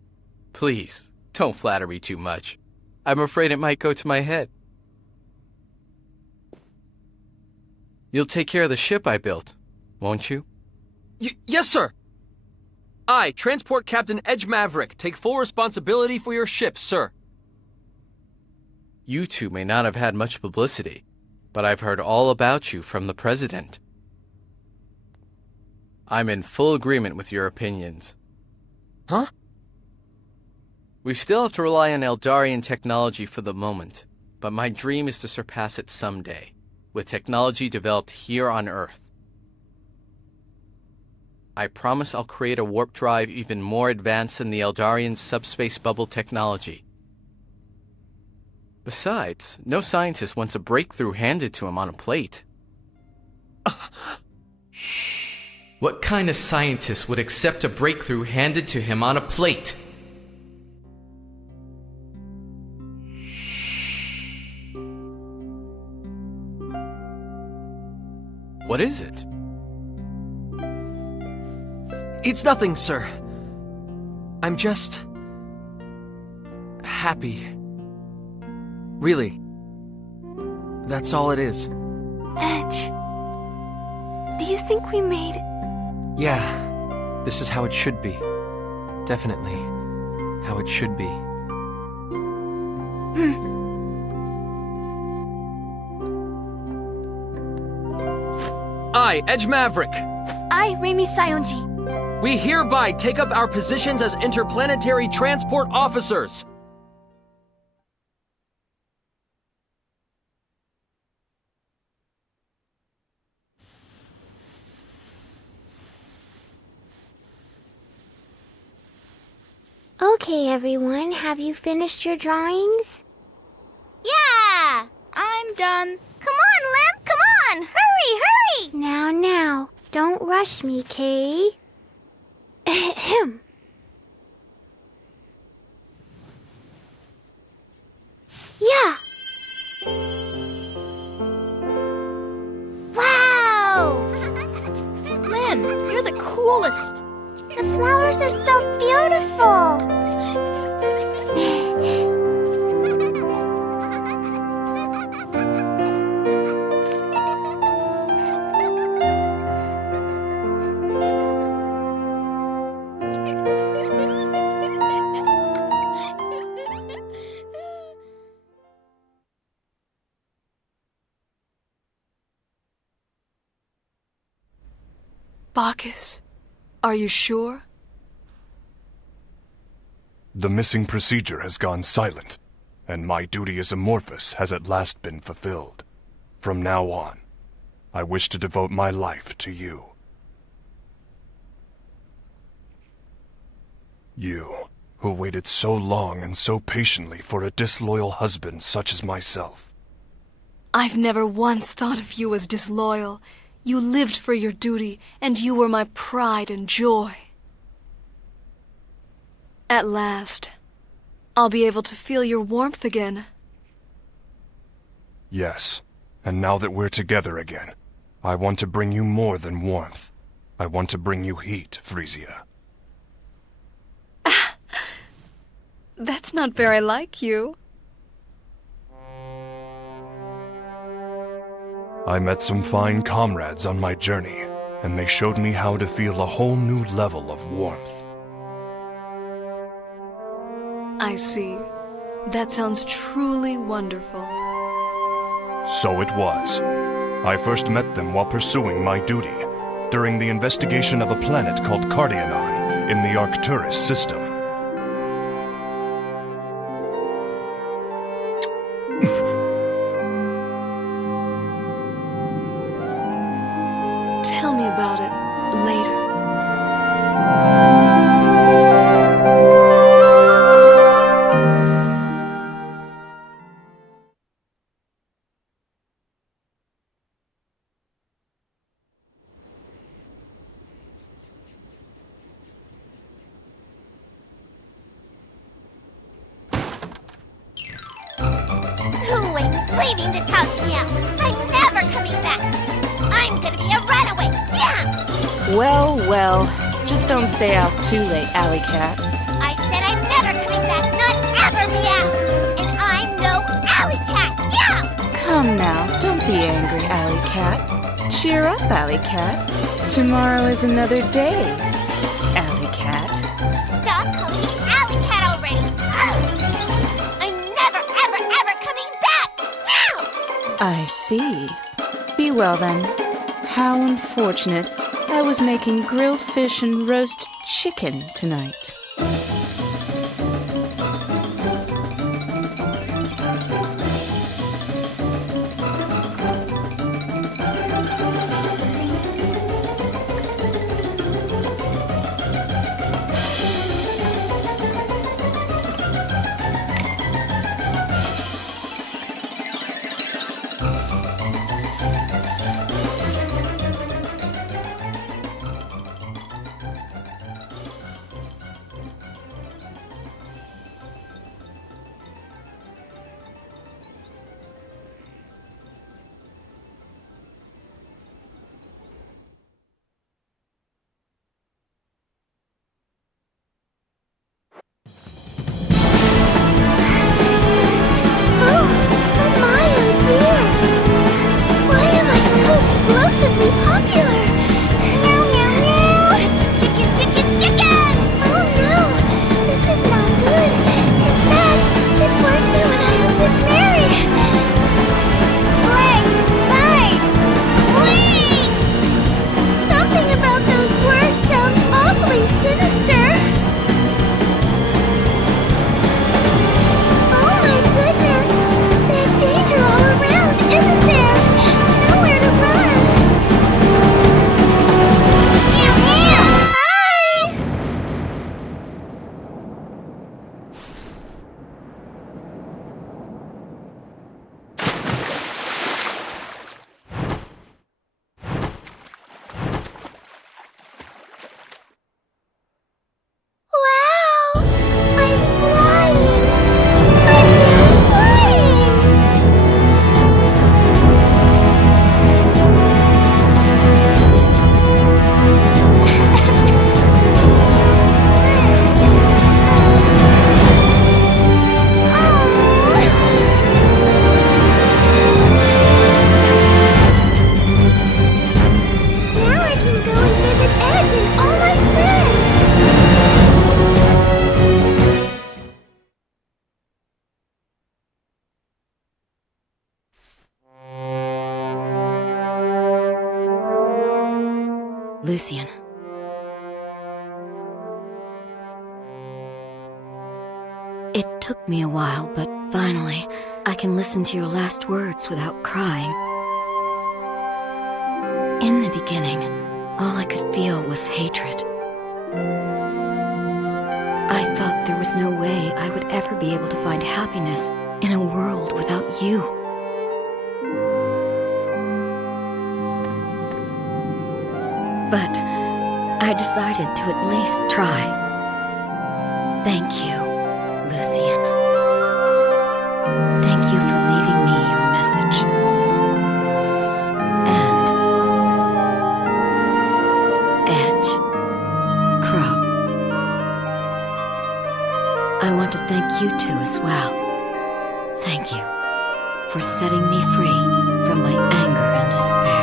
Please, don't flatter me too much. I'm afraid it might go to my head. You'll take care of the ship I built, won't you? Yes, sir! I, Transport Captain Edge Maverick, take full responsibility for your ship, sir. You two may not have had much publicity, but I've heard all about you from the President. I'm in full agreement with your opinions. Huh? We still have to rely on Eldarian technology for the moment, but my dream is to surpass it someday, with technology developed here on Earth. I promise I'll create a warp drive even more advanced than the Eldarian subspace bubble technology. Besides, no scientist wants a breakthrough handed to him on a plate. What kind of scientist would accept a breakthrough handed to him on a plate? What is it? It's nothing, sir. I'm just... happy. Really. That's all it is. Edge. Do you think we made... Yeah. This is how it should be. Definitely. How it should be. I, Edge Maverick. I, Remy Sionji. We hereby take up our positions as interplanetary transport officers. Okay, everyone, have you finished your drawings? Yeah! I'm done. Come on, Lim! Come on! Hurry, hurry! Now, don't rush me, Kay. Ahem. Yeah! Wow! Lim, you're the coolest. The flowers are so beautiful. Bacchus, are you sure? The missing procedure has gone silent, and my duty as Amorphous has at last been fulfilled. From now on, I wish to devote my life to you. You, who waited so long and so patiently for a disloyal husband such as myself. I've never once thought of you as disloyal. You lived for your duty, and you were my pride and joy. At last, I'll be able to feel your warmth again. Yes, and now that we're together again, I want to bring you more than warmth. I want to bring you heat, Frisia. That's not very like you. I met some fine comrades on my journey, and they showed me how to feel a whole new level of warmth. I see. That sounds truly wonderful. So it was. I first met them while pursuing my duty, during the investigation of a planet called Cardionon in the Arcturus system. Tell me about it later. I'm leaving this house now. I'm never coming back. I'm gonna be a runaway. Yeah! Well, well. Just don't stay out too late, Alley Cat. I said I'm never coming back. Not ever, meow. And I'm no alley cat. Yeah! Come now, don't be angry, Alley Cat. Cheer up, Alley Cat. Tomorrow is another day, Alley Cat. Stop calling me alley cat already. Ugh. I'm never, ever, ever coming back. Meow! I see. Be well then. How unfortunate. I was making grilled fish and roast chicken tonight. Explosively popular! Meow, meow, meow! Chicken, chicken, chicken! Oh no! This is not good! In fact, it's worse than when I was with Mary! Legs! Knife! Wings! Something about those words sounds awfully sinister! Oh my goodness! There's danger all around, isn't there? Nowhere to run! Lucian. It took me a while, but finally, I can listen to your last words without crying. In the beginning, all I could feel was hatred. I thought there was no way I would ever be able to find happiness in a world without you. but I decided to at least try. Thank you, Lucian. Thank you for leaving me your message. And Edge, Crow. I want to thank you too as well. Thank you for setting me free from my anger and despair.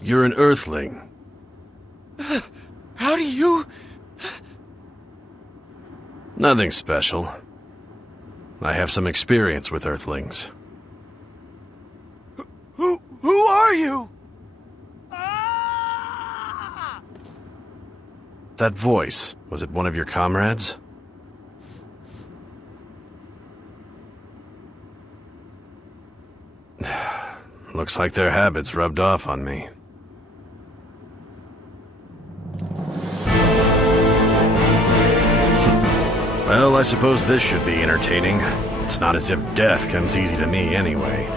You're an Earthling. How do you... Nothing special. I have some experience with Earthlings. Who are you? That voice, was it one of your comrades? Looks like their habits rubbed off on me. Well, I suppose this should be entertaining. It's not as if death comes easy to me anyway.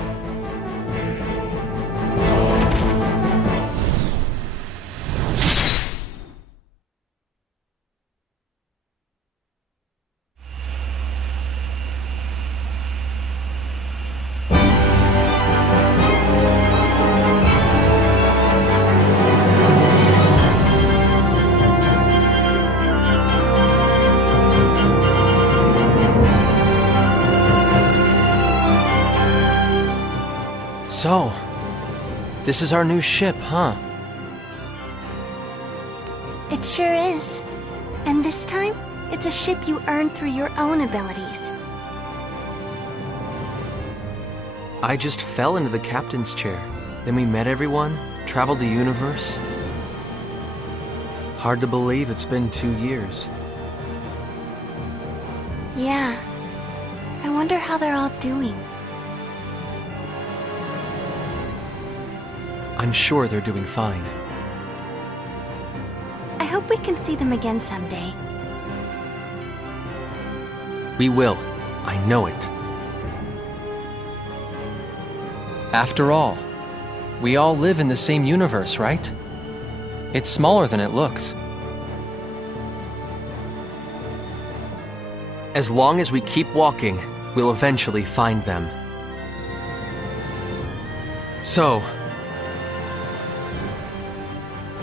So, this is our new ship, huh? It sure is. And this time, it's a ship you earned through your own abilities. I just fell into the captain's chair. Then we met everyone, traveled the universe. Hard to believe it's been 2 years. Yeah. I wonder how they're all doing. I'm sure they're doing fine. I hope we can see them again someday. We will. I know it. After all, we all live in the same universe, right? It's smaller than it looks. As long as we keep walking, we'll eventually find them. So,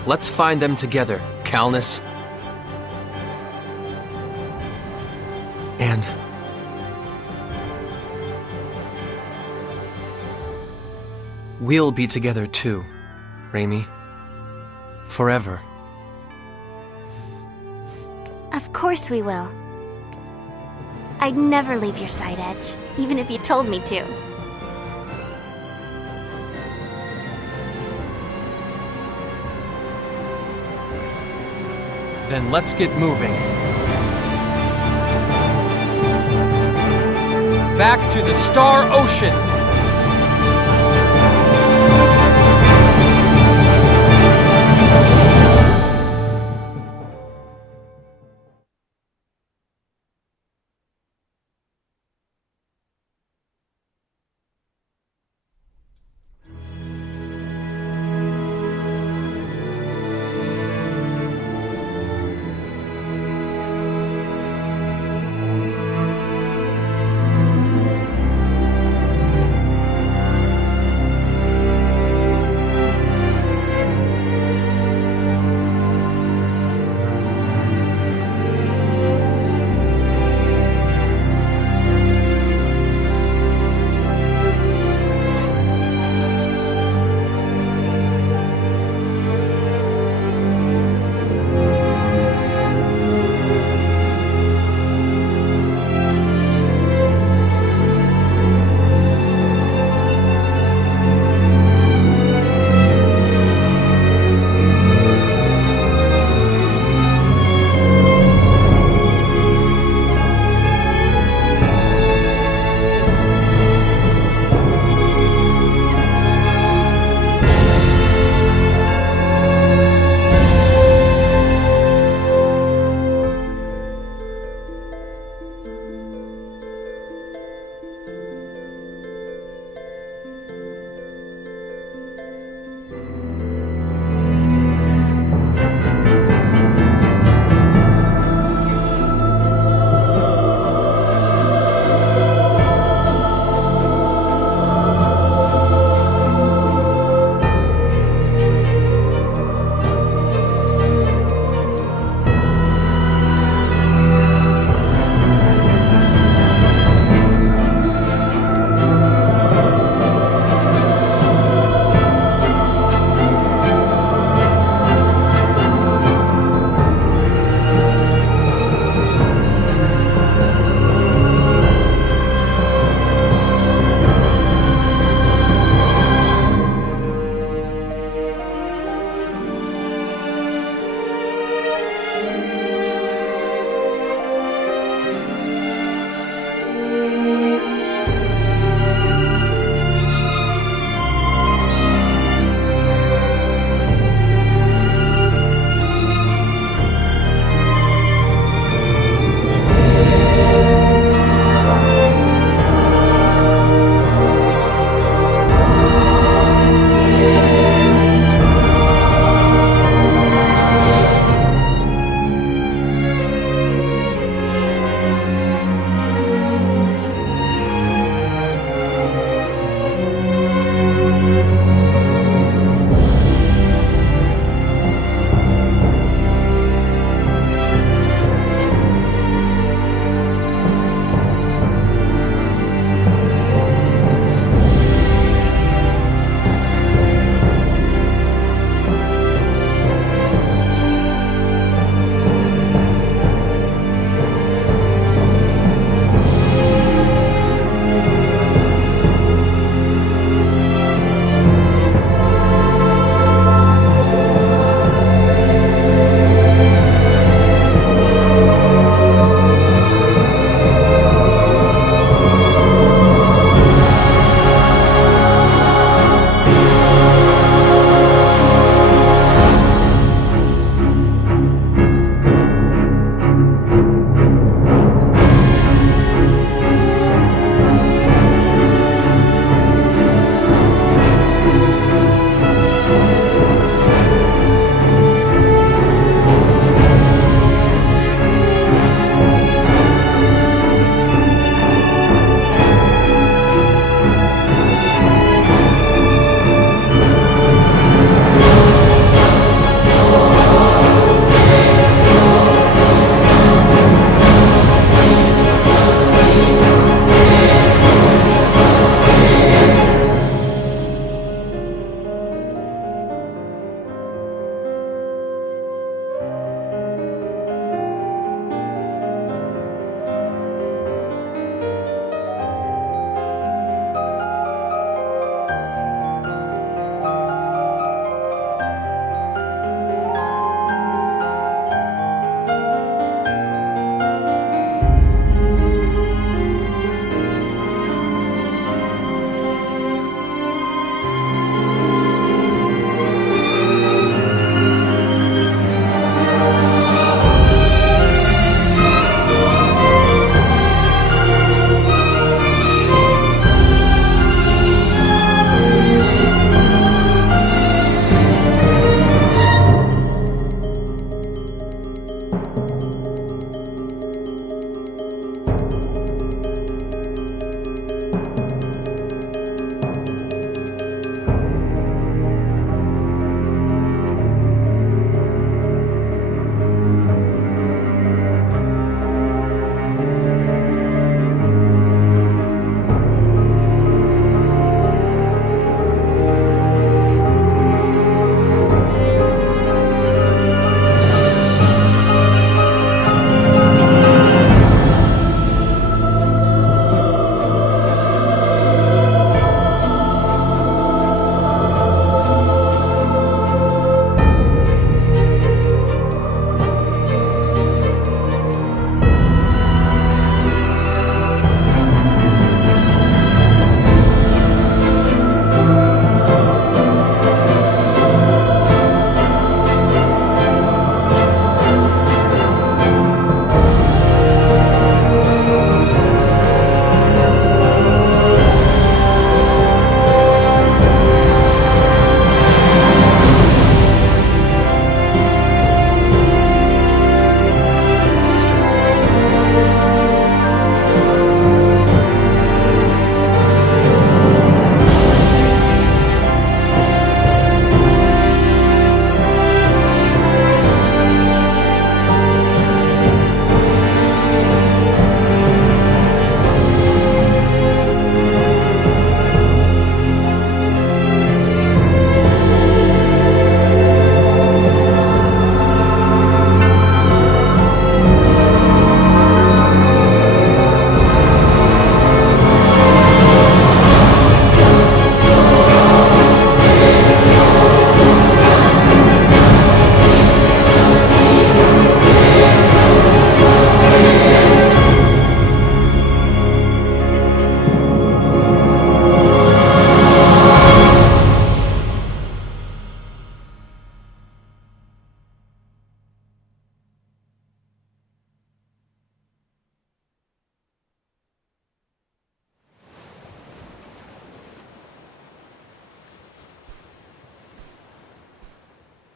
let's find them together, Calnus. And we'll be together too, Raimi. Forever. Of course we will. I'd never leave your side, Edge, even if you told me to. Then let's get moving. Back to the Star Ocean!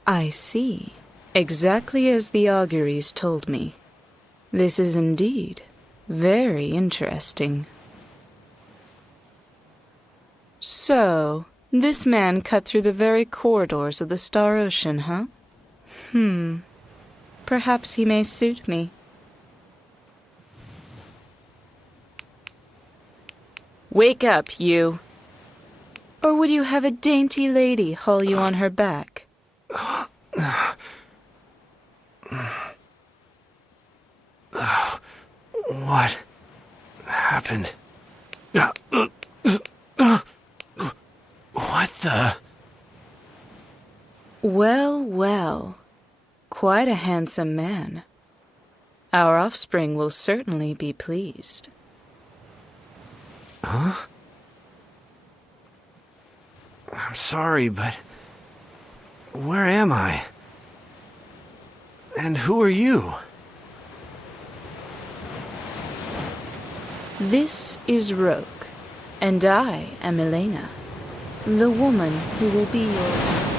I see. Exactly as the auguries told me. This is indeed very interesting. So, this man cut through the very corridors of the Star Ocean, huh? Perhaps he may suit me. Wake up, you! Or would you have a dainty lady haul you on her back? What happened? What the? Well, well. Quite a handsome man. Our offspring will certainly be pleased. Huh? I'm sorry, but... where am I? And who are you? This is Rogue, and I am Elena, the woman who will be your...